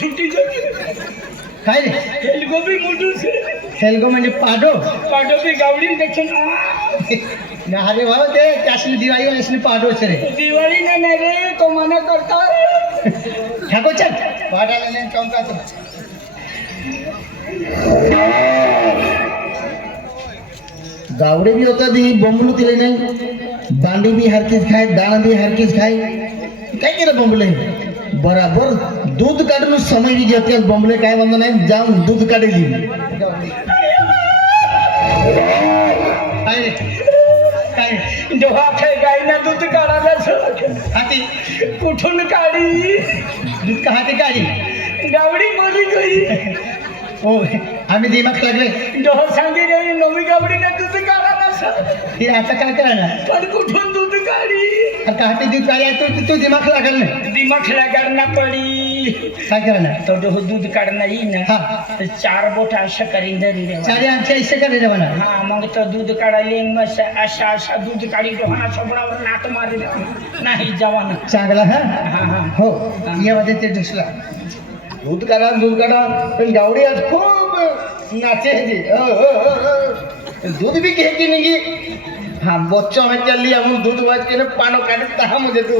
सुट्टी झाली काय रे हेलगो बी मोठूच हेलगो म्हणजे पाडो पाडो बी गावडी देखील अरे भाऊ ते त्यासली दिवाळी असली पाडो रे दिवाळी नाही रे तो मना करता ठाको चल पाडाला नाही चौकात गावडे भी होता दी बोंबलू तिले नाही बांडी भी हर चीज खाए दाना भी हर चीज खाए काय केलं बोंबले बराबर दूध काढून समय भी घेते बोंबले काय बंद नाही जाऊन दूध काढली काय रे काय जेव्हा काय गायना दूध काढायला हाती कुठून काढी दूध का हाती काढी गावडी बोली गई हो आम्ही दिमाग लागले जेव्हा सांगे रे नवी गावडीने दूध काढायला हे आता काय करायला पण कुठून दूध काढी आता हाती दूध काढाय तो दिमाग लागल ना दिमाग लगाडना पडी काय करायला तो जो दूध काढणं येईल ना हा तर 4 बोट अशा करीन धरी रे सारे आमच्या इशे करायला म्हणा हा मग तो दूध काढायला मग अशा अशा दूध काढी डोहाना सोबडावर नाट मारली नाही जवाना चांगला हा हा हा हो यामध्ये ते दुसरा दूध काढा पण गावडी आज खूप नाचे ह्याची दूध भी घ्यायची नाही हाँ बच्चों में चल हम दूध बाज के ना पानो काटे कहा मुझे तू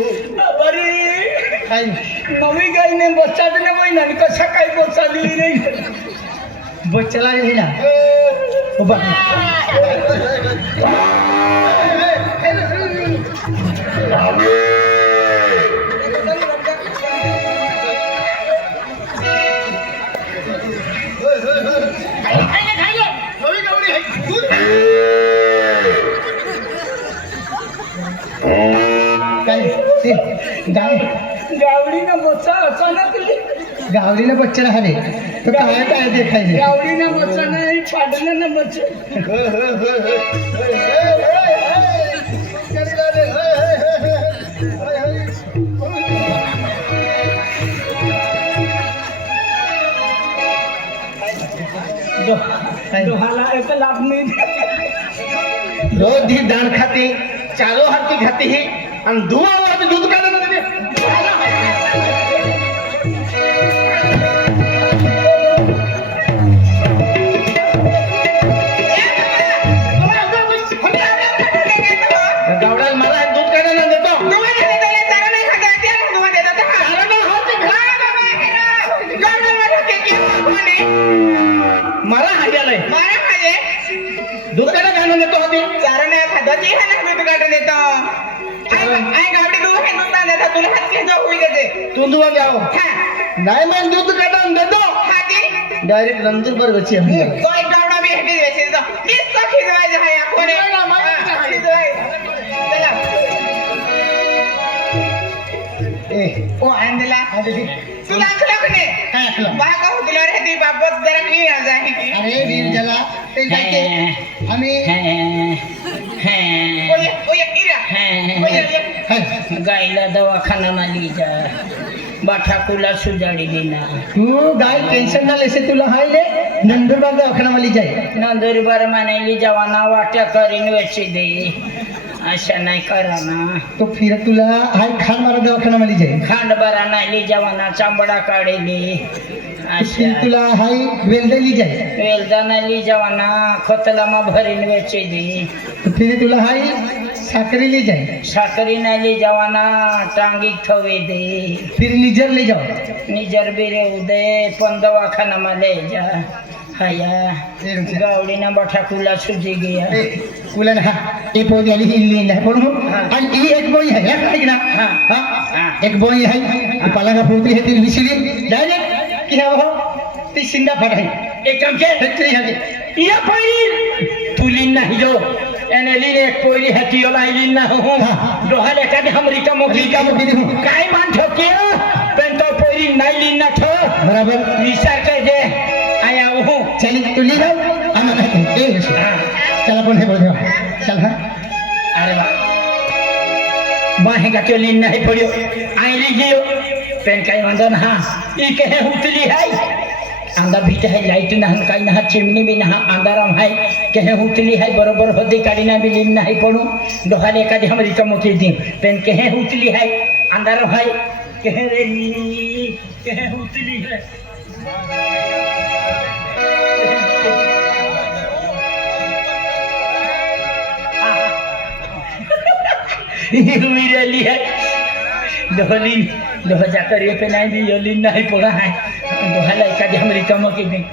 अरे काय नवी गाय ने बच्चा देने महिना कसा काय बच्चा दिली नाही बच्चाला नाही ना ओ बा गावडीनं बच्चा अचानक गावडीनं बच्चा राहले तर काय काय देखायचे गावडीनं बच्चा नाही फाडलं ना बच्चा दोहाला एक लाभ नाही रोज दी दान खाते चारो हाती खाते ही आणि दुवावर दूध काढा गावडाला मला दूध काढायला देतो मला हाग्यालय दूध काढा घालून देतो होती चारण खाद्याची है ना दूध काढून देतो आई गावडी दूध है दूध देता तुला हात के जाऊ होई देते तू दुवा जाओ नाही मग दूध काढून देतो हाती डायरेक्ट रंजूर बर बची तो एक गावडा भी हेटी देसे तो किस खिजवायचं आहे आपण ए ओ आंदला अरे तुला आखला कने काय आखलं बागा होतला रे ती बाबत जरा क्लिअर आहे की अरे वीर जला ते काय ते आम्ही ओय ओय इरा ओय गायला दवाखाना ली जा बाठाकुला सुजाडी देना तू गाय टेन्शन ना लेसे तुला हाय ले नंदुरबार दवाखाना वाली जाय नंदुरबार म्हणाली जवाना वाट्या करीन वेची दे अशा नाही करा ना तो फिर तुला हाय खान मारा दवाखाना वाली जाय खांडबरा नाही जवाना चांबडा काढेली अशा फिर तुला हाय वेल्दली जाय वेलदानाली जवाना खोतलामा भरीन वेची दे फिर तुला हाय साखरेली जाय साखरी नाली जवाना टांगी ठेवे दे फिर निजर ले जाओ निजर बिरे उदय पण दवाखाना मा ले जा हाया गावडीना बठाकुला सुजी गया कुलन हा ए पोजी आली इल्ली ना पण आणि ही एक बोई आहे या काय ना हा हा एक बोई आहे पालागा फुलती है ती विसरी डायरेक्ट की हा हो ती सिंगा फट आहे एक काम के फॅक्टरी आहे या पहिली तुलीन नाही जो एने लीन एक पहिली हती ओला लीन ना हो दोहाले का हमरी का मोकली का काय मान ठोके पण तो पहिली नाही लीन ना ठो बराबर विचार कर दे आया हो चली तुली जाऊ आम्हाला ए चला पण हे बोल चल हा अरे वाह बाहे का तो लीन नहीं पड़ियो आईली जियो पेन काय वांदो ना ई कहे उतली है अंदा भीत है लाइट ना काय ना चिमनी भी ना अंधाराम है कहे उतली है बरोबर होदी काडी ना भी लीन नहीं पड़ू दोहाले का हमरी कमोती दी पेन कहे उतली है अंधाराम है कह रही कह उतली है रही है दोहली दोहा जाकर ये पे नहीं दी योली नहीं पड़ा है दोहा लाइका दी हमारी चमक की नहीं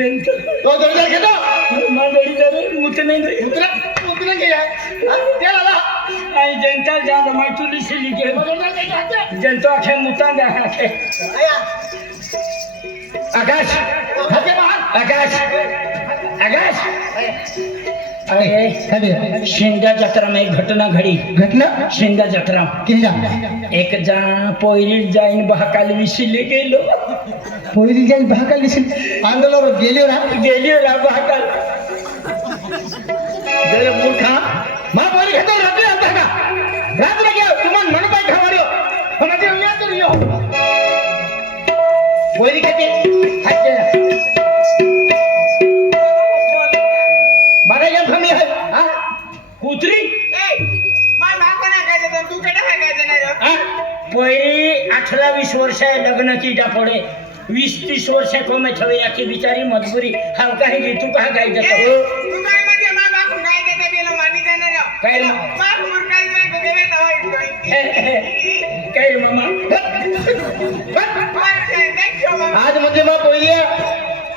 तो जोरदार घेतो मंडळी तर मुत नाही उतरा उतरा की आहे ते आला आई जनता जान मायतुली सिली के जोरदार घेतो जनता आखे मुता गा आखे आकाश हाते महान आकाश आकाश अरे शिंगा जत्रा में एक घटना घड़ी घटना शिंगा जत्रा किंजा एक जण पोयरी जाईन बहाकाल विसिले गेलो पोरी जाई भाकाल दिसेल आंदोलन गेले रा बहाकाल गेले मूर्खा मा पोरी घेतो रात्री आता का रात्री घ्या तुम्हाला मन पाय खावारियो कोणाचे उन्या तर यो पोरी घेते हाते बारा या भमी है हां कुत्री माय बापाने काय देतो तू कडे काय देणार हा पोयरी 18-20 वर्ष लग्न की जा पडे 20-30 वर्ष कोमे ठेवे याची बिचारी मजबुरी हाव काही घे तू कहा काय देतो तू काय मध्ये माय बाप काय देते बेला मानी देणार काय बाप मूर काय नाही देवे नावाई काय मामा आज म्हणजे मा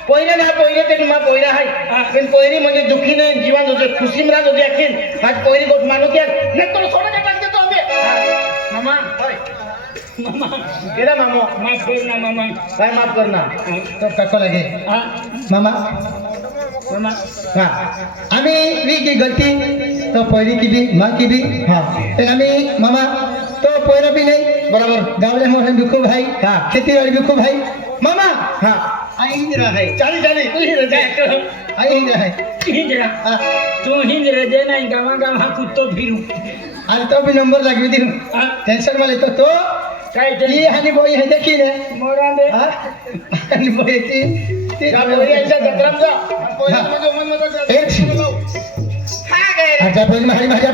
पहिला ना पहिला तरी मा पहिला आहे पण पहिली म्हणजे दुखी नाही जीवन होते खुशी राहत होते अखेर आज पहिली गोष्ट मानू की नाही तो सोडा टाक देतो आम्ही मामा होय मामा गेला मामो माफ कर ना मामा काय माफ करना तो काको लगे हा मामा मामा हाँ आम्ही वी की गलती तो पहिली की भी माँ की भी हाँ तो आम्ही मामा तो पहिला भी नहीं बराबर गावले मोहन बिखू भाई हाँ खेती वाली बिखू भाई मामा हाँ आई हिंदरा है चाली चाली तू ही रह आई हिंदरा है हिंजरा हाँ तू हिंजरा दे नाही गावा गावा कुत्तो फिरू आज तो भी नंबर लगवी दी हा टेंशन वाले तो काय ये हनी बोई है देखी ने मोरा दे हाँ हनी बोई थी जा बोई ऐसा जत्रम जा पहिला म्हणजे मन मत हा काय अच्छा पहिली मारी माझ्या